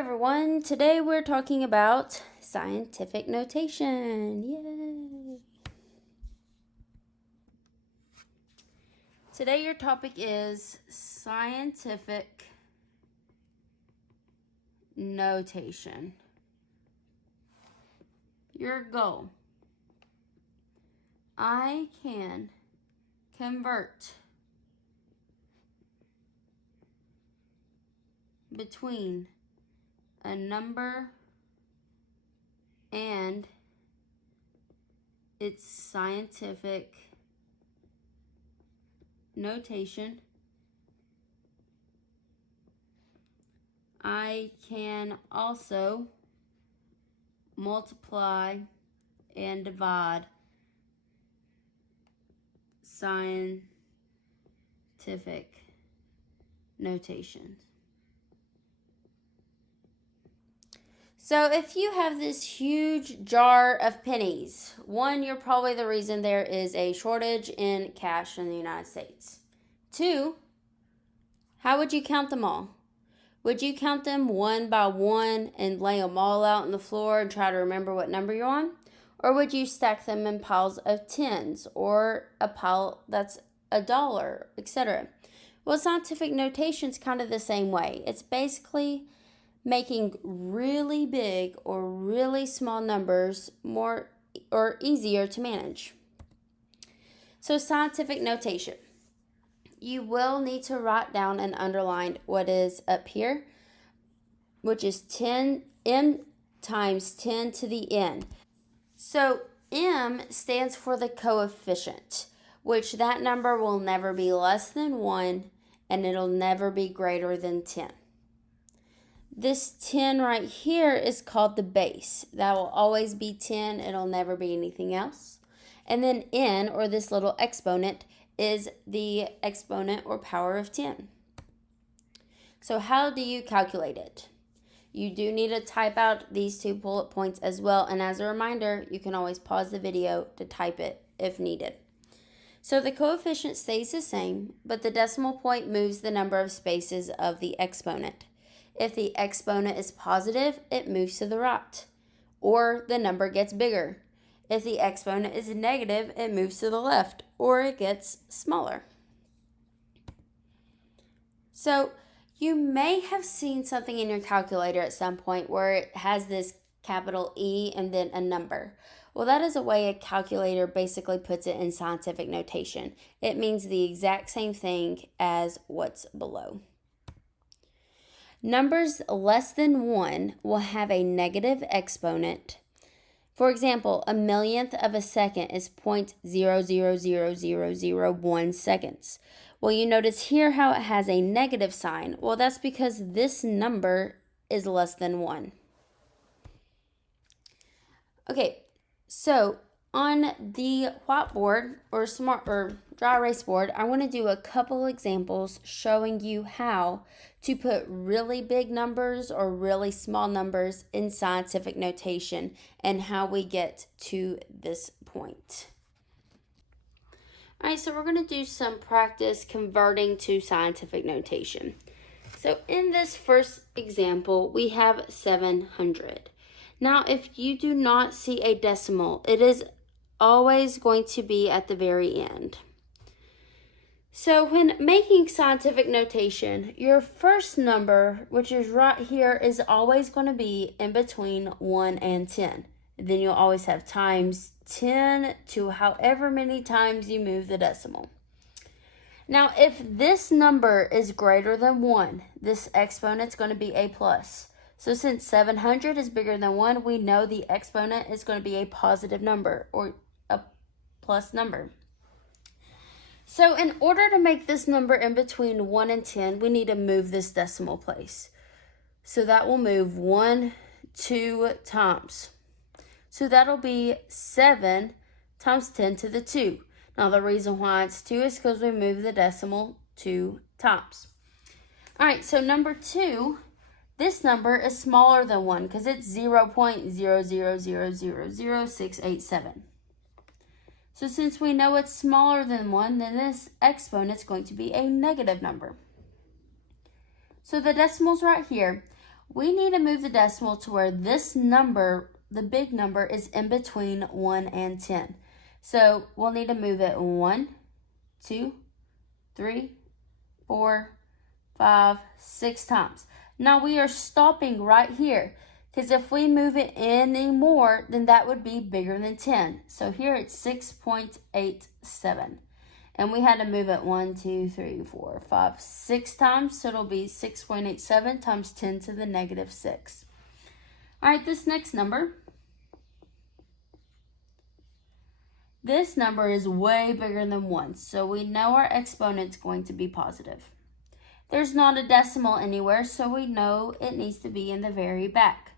everyone, today we're talking about scientific notation. Yay! Today your topic is scientific notation. Your goal: I can convert between a number and its scientific notation. I can also multiply and divide scientific notations. So if you have this huge jar of pennies, one, you're probably the reason there is a shortage in cash in the United States. Two, how would you count them all? Would you count them one by one and lay them all out on the floor and try to remember what number you're on? Or would you stack them in piles of tens or a pile that's $1, etc.? Well, scientific notation is kind of the same way. It's basically making really big or really small numbers more or easier to manage. So scientific notation. You will need to write down and underline what is up here, which is m times 10 to the n. So m stands for the coefficient, which that number will never be less than 1 and it'll never be greater than 10. This 10 right here is called the base. That will always be 10. It'll never be anything else. And then n, or this little exponent, is the exponent or power of 10. So how do you calculate it? You do need to type out these 2 bullet points as well. And as a reminder, you can always pause the video to type it if needed. So the coefficient stays the same, but the decimal point moves the number of spaces of the exponent. If the exponent is positive, it moves to the right, or the number gets bigger. If the exponent is negative, it moves to the left, or it gets smaller. So you may have seen something in your calculator at some point where it has this capital E and then a number. Well, that is a way a calculator basically puts it in scientific notation. It means the exact same thing as what's below. Numbers less than 1 will have a negative exponent. For example, a millionth of a second is 0.000001 seconds. Well, you notice here how it has a negative sign. Well, that's because this number is less than 1. Okay, so on the whiteboard or dry erase board, I want to do a couple examples showing you how to put really big numbers or really small numbers in scientific notation and how we get to this point. All right, so we're going to do some practice converting to scientific notation. So in this first example, we have 700. Now, if you do not see a decimal, it is always going to be at the very end. So when making scientific notation, your first number, which is right here, is always going to be in between 1 and 10. Then you'll always have times 10 to however many times you move the decimal. Now, if this number is greater than 1, this exponent's going to be a plus. So since 700 is bigger than 1, we know the exponent is going to be a positive number or a plus number. So in order to make this number in between 1 and 10, we need to move this decimal place. So that will move 1, 2 times. So that'll be 7 times 10 to the 2. Now the reason why it's 2 is because we move the decimal 2 times. All right, so number 2, this number is smaller than 1 because it's 0.000000687. So since we know it's smaller than 1, then this exponent is going to be a negative number. So the decimal's right here. We need to move the decimal to where this number, the big number, is in between 1 and 10. So we'll need to move it 1, 2, 3, 4, 5, 6 times. Now we are stopping right here, because if we move it any more, then that would be bigger than 10. So here it's 6.87. And we had to move it 1, 2, 3, 4, 5, 6 times. So it'll be 6.87 times 10 to the negative 6. All right, this next number. This number is way bigger than 1. So we know our exponent's going to be positive. There's not a decimal anywhere, so we know it needs to be in the very back.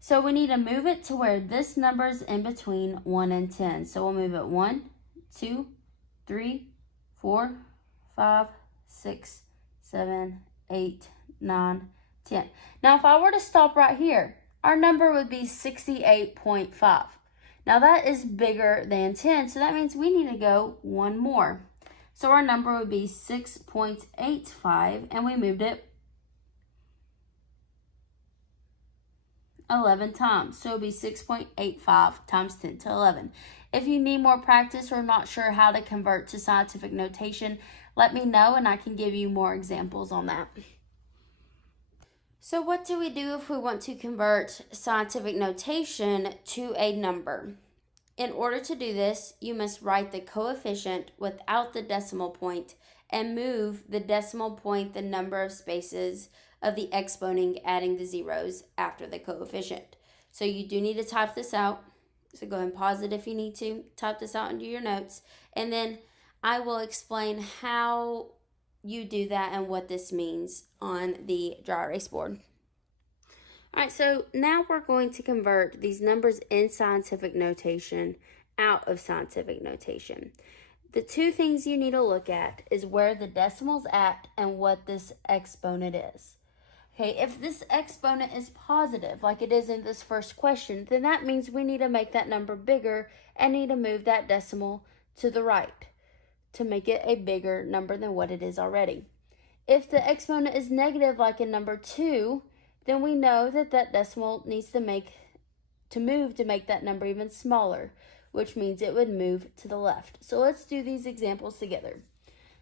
So we need to move it to where this number is in between 1 and 10. So we'll move it 1, 2, 3, 4, 5, 6, 7, 8, 9, 10. Now, if I were to stop right here, our number would be 68.5. Now, that is bigger than 10, so that means we need to go one more. So our number would be 6.85, and we moved it 11 times. So it would be 6.85 times 10 to 11. If you need more practice or not sure how to convert to scientific notation, let me know and I can give you more examples on that. So what do we do if we want to convert scientific notation to a number? In order to do this, you must write the coefficient without the decimal point and move the decimal point the number of spaces of the exponent, adding the zeros after the coefficient. So you do need to type this out. So go ahead and pause it if you need to. Type this out into your notes. And then I will explain how you do that and what this means on the dry erase board. All right, so now we're going to convert these numbers in scientific notation out of scientific notation. The two things you need to look at is where the decimal's at and what this exponent is. Okay, if this exponent is positive, like it is in this first question, then that means we need to make that number bigger and need to move that decimal to the right to make it a bigger number than what it is already. If the exponent is negative, like in number 2, then we know that that decimal needs to move to make that number even smaller, which means it would move to the left. So let's do these examples together.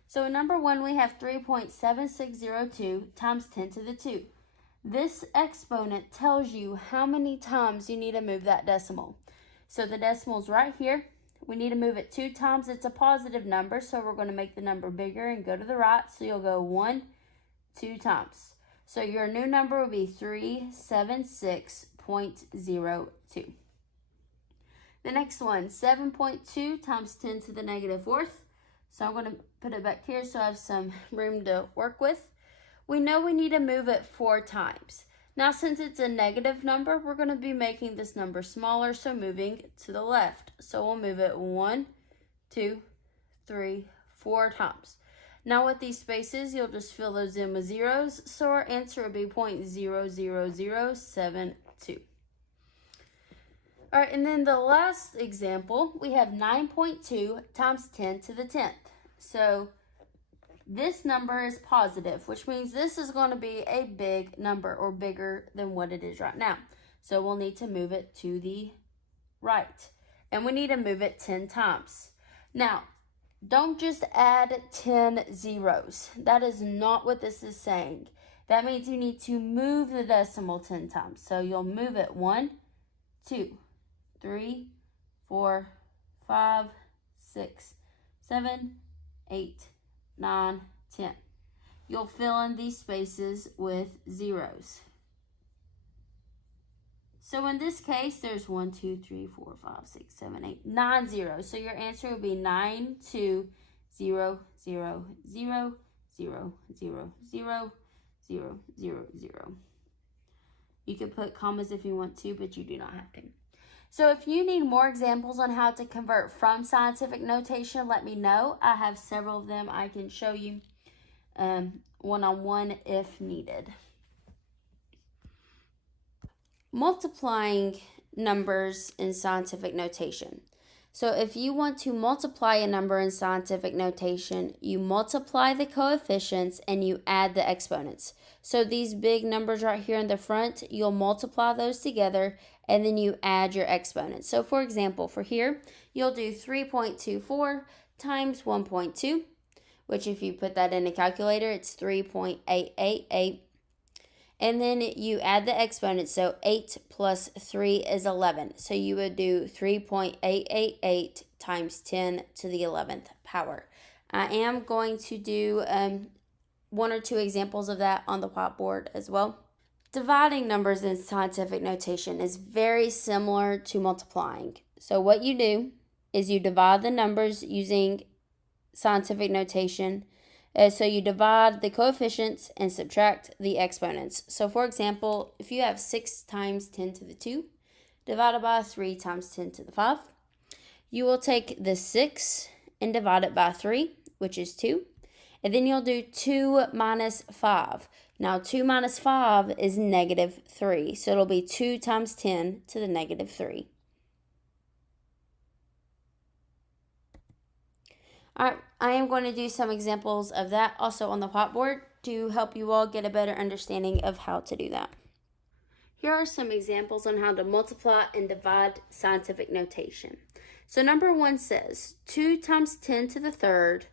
So in number 1, we have 3.7602 times 10 to the 2. This exponent tells you how many times you need to move that decimal. So the decimal's right here. We need to move it 2 times. It's a positive number, so we're going to make the number bigger and go to the right. So you'll go 1, 2 times. So your new number will be 376.02. The next one, 7.2 times 10 to the negative 4th. So I'm going to put it back here so I have some room to work with. We know we need to move it 4 times. Now, since it's a negative number, we're going to be making this number smaller, so moving to the left. So we'll move it 1, 2, 3, 4 times. Now with these spaces, you'll just fill those in with zeros, so our answer will be 0.00072. All right, and then the last example, we have 9.2 times 10 to the 10th. So this number is positive, which means this is going to be a big number or bigger than what it is right now. So we'll need to move it to the right, and we need to move it 10 times. Now, don't just add 10 zeros. That is not what this is saying. That means you need to move the decimal 10 times. So you'll move it 1, 2, 3, 4, 5, 6, 7, 8, 9, 10. You'll fill in these spaces with zeros. So in this case, there's 1, 2, 3, 4, 5, 6, 7, 8, 9 zeros. So your answer will be 9, 2, 0, 0, 0, 0, 0, 0, 0, 0, 0. You could put commas if you want to, but you do not have to. So if you need more examples on how to convert from scientific notation, let me know. I have several of them I can show you one-on-one if needed. Multiplying numbers in scientific notation. So if you want to multiply a number in scientific notation, you multiply the coefficients and you add the exponents. So these big numbers right here in the front, you'll multiply those together and then you add your exponents. So for example, for here, you'll do 3.24 times 1.2, which if you put that in a calculator, it's 3.888. And then you add the exponents, so 8 plus 3 is 11. So you would do 3.888 times 10 to the 11th power. I am going to do one or two examples of that on the whiteboard as well. Dividing numbers in scientific notation is very similar to multiplying. So what you do is you divide the numbers using scientific notation. So you divide the coefficients and subtract the exponents. So for example, if you have 6 times 10 to the 2 divided by 3 times 10 to the 5, you will take the 6 and divide it by 3, which is 2. And then you'll do 2 minus 5. Now 2 minus 5 is negative 3. So it'll be 2 times 10 to the negative 3. All right, I am going to do some examples of that also on the whiteboard to help you all get a better understanding of how to do that. Here are some examples on how to multiply and divide scientific notation. So number 1 says 2 times 10 to the third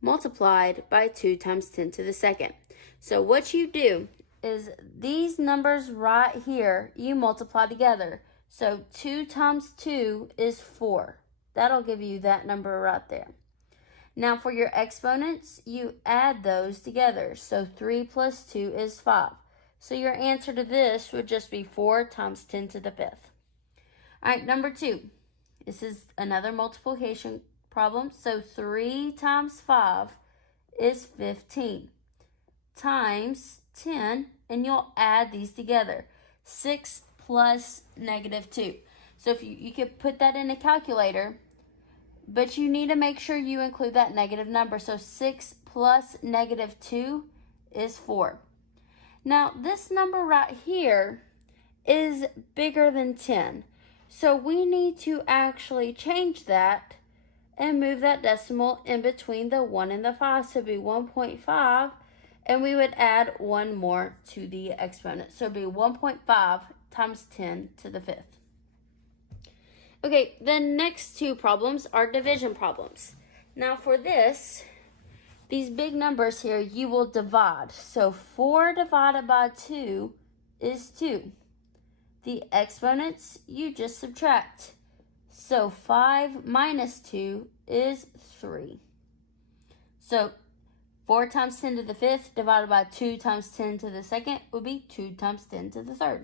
multiplied by 2 times 10 to the second. So what you do is these numbers right here, you multiply together. So 2 times 2 is 4. That'll give you that number right there. Now for your exponents, you add those together. So 3 plus 2 is 5. So your answer to this would just be 4 times 10 to the 5th. All right, number 2. This is another multiplication problem. So 3 times 5 is 15 times 10, and you'll add these together. 6 plus negative 2. So if you could put that in a calculator, but you need to make sure you include that negative number. So 6 plus negative 2 is 4. Now, this number right here is bigger than 10. So we need to actually change that and move that decimal in between the 1 and the 5. So it would be 1.5, and we would add 1 more to the exponent. So it would be 1.5 times 10 to the 5th. Okay, the next two problems are division problems. Now for this, these big numbers here, you will divide. So 4 divided by 2 is 2. The exponents, you just subtract. So 5 minus 2 is 3. So 4 times 10 to the 5th divided by 2 times 10 to the 2nd would be 2 times 10 to the 3rd.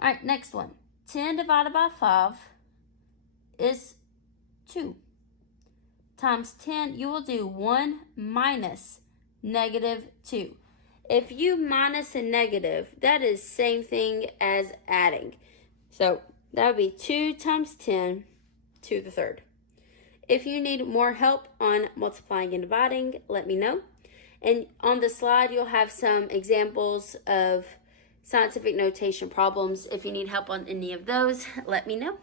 All right, next one. 10 divided by 5 is 2. Times 10, you will do 1 minus negative 2. If you minus a negative, that is same thing as adding. So that would be 2 times 10 to the 3rd. If you need more help on multiplying and dividing, let me know. And on the slide, you'll have some examples of scientific notation problems. If you need help on any of those, let me know.